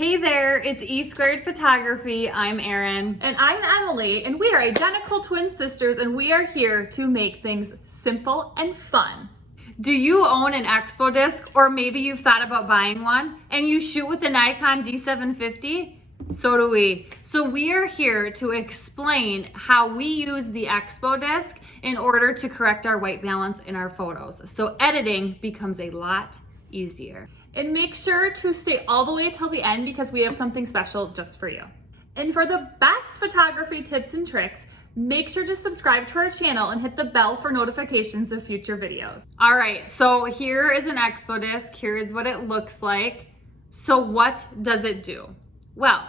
Hey there, it's E² Photography. I'm Erin. And I'm Emily, and we are identical twin sisters, and we are here to make things simple and fun. Do you own an Expodisc, or maybe you've thought about buying one, and you shoot with a Nikon D750? So do we. So we are here to explain how we use the Expodisc in order to correct our white balance in our photos. So editing becomes a lot easier. And make sure to stay all the way till the end because we have something special just for you. And for the best photography tips and tricks, make sure to subscribe to our channel and hit the bell for notifications of future videos. All right, so here is an Expodisc. Here is what it looks like. So what does it do? Well,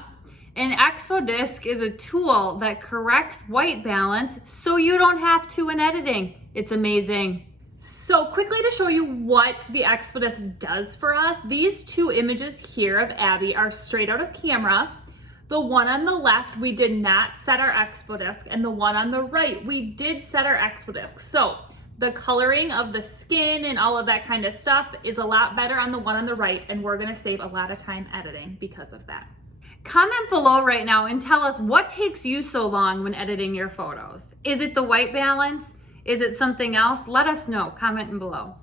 an Expodisc is a tool that corrects white balance so you don't have to in editing. It's amazing. So quickly to show you what the Expodisc does for us, these two images here of Abby are straight out of camera. The one on the left, we did not set our Expodisc, and the one on the right, we did set our Expodisc. So the coloring of the skin and all of that kind of stuff is a lot better on the one on the right, and we're gonna save a lot of time editing because of that. Comment below right now and tell us what takes you so long when editing your photos. Is it the white balance? Is it something else? Let us know. Comment below.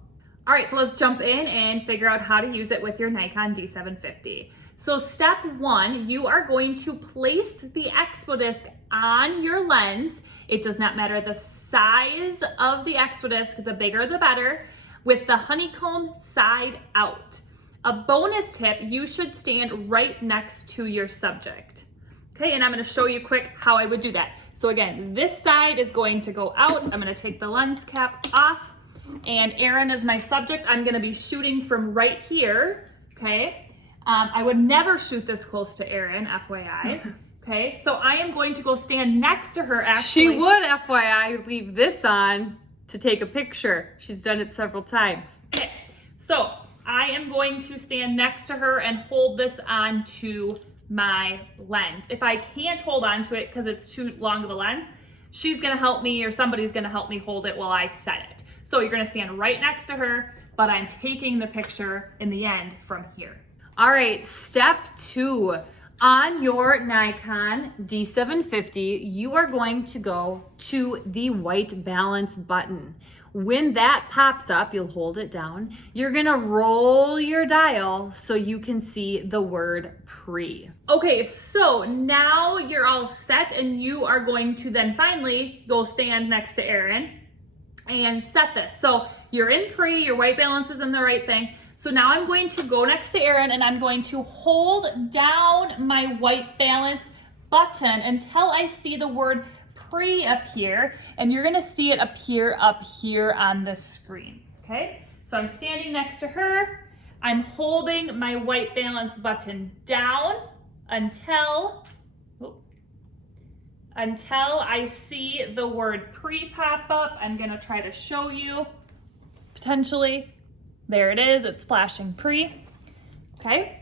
All right, so let's jump in and figure out how to use it with your Nikon D750. So step one, you are going to place the Expodisc on your lens. It does not matter the size of the Expodisc, the bigger the better, with the honeycomb side out. A bonus tip, you should stand right next to your subject. Okay, and I'm gonna show you quick how I would do that. So again, this side is going to go out. I'm gonna take the lens cap off, and Erin is my subject. I'm gonna be shooting from right here, okay? I would never shoot this close to Erin, FYI. Okay, so I am going to go stand next to her actually. She would, FYI, leave this on to take a picture. She's done it several times. Okay, so I am going to stand next to her and hold this onto my lens. If I can't hold on to it because it's too long of a lens, she's gonna help me or somebody's gonna help me hold it while I set it. So you're gonna stand right next to her, but I'm taking the picture in the end from here. All right, step two. On your Nikon D750, you are going to go to the white balance button. When that pops up, you'll hold it down. You're gonna roll your dial so you can see the word pre. Okay, so now you're all set and you are going to then finally go stand next to Erin and set this. So you're in pre, your white balance is in the right thing. So now I'm going to go next to Erin and I'm going to hold down my white balance button until I see the word pre appear, and you're gonna see it appear up here on the screen, okay? So I'm standing next to her. I'm holding my white balance button down until I see the word pre pop up. I'm gonna try to show you, potentially. There it is, it's flashing pre, okay?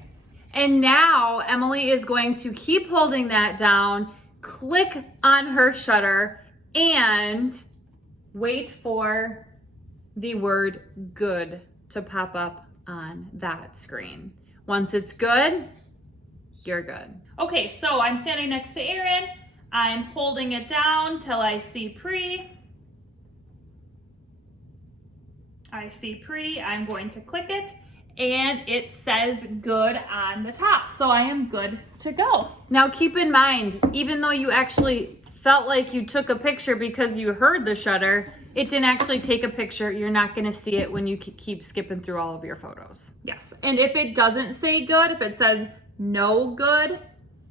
And now Emily is going to keep holding that down, click on her shutter, and wait for the word good to pop up on that screen. Once it's good, you're good. Okay, so I'm standing next to Erin. I'm holding it down till I see pre. I see pre, I'm going to click it, and it says good on the top. So I am good to go. Now keep in mind, even though you actually felt like you took a picture because you heard the shutter, it didn't actually take a picture. You're not gonna see it when you keep skipping through all of your photos. Yes, and if it doesn't say good, if it says no good,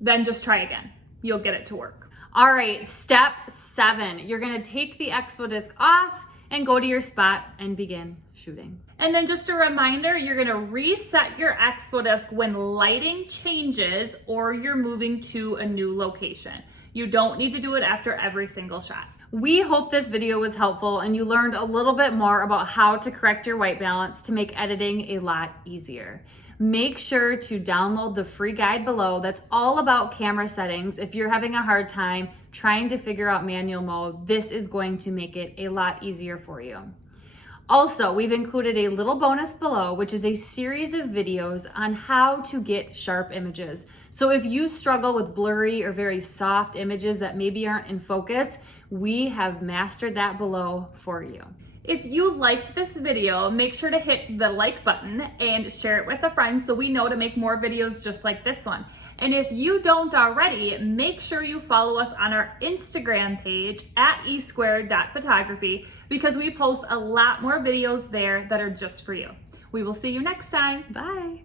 then just try again. You'll get it to work. All right, step 7. You're gonna take the Expodisc off and go to your spot and begin shooting. And then just a reminder, you're gonna reset your Expodisc when lighting changes or you're moving to a new location. You don't need to do it after every single shot. We hope this video was helpful and you learned a little bit more about how to correct your white balance to make editing a lot easier. Make sure to download the free guide below that's all about camera settings. If you're having a hard time trying to figure out manual mode, this is going to make it a lot easier for you. Also, we've included a little bonus below, which is a series of videos on how to get sharp images. So if you struggle with blurry or very soft images that maybe aren't in focus, we have mastered that below for you. If you liked this video, make sure to hit the like button and share it with a friend so we know to make more videos just like this one. And if you don't already, make sure you follow us on our Instagram page at e2photography because we post a lot more videos there that are just for you. We will see you next time. Bye.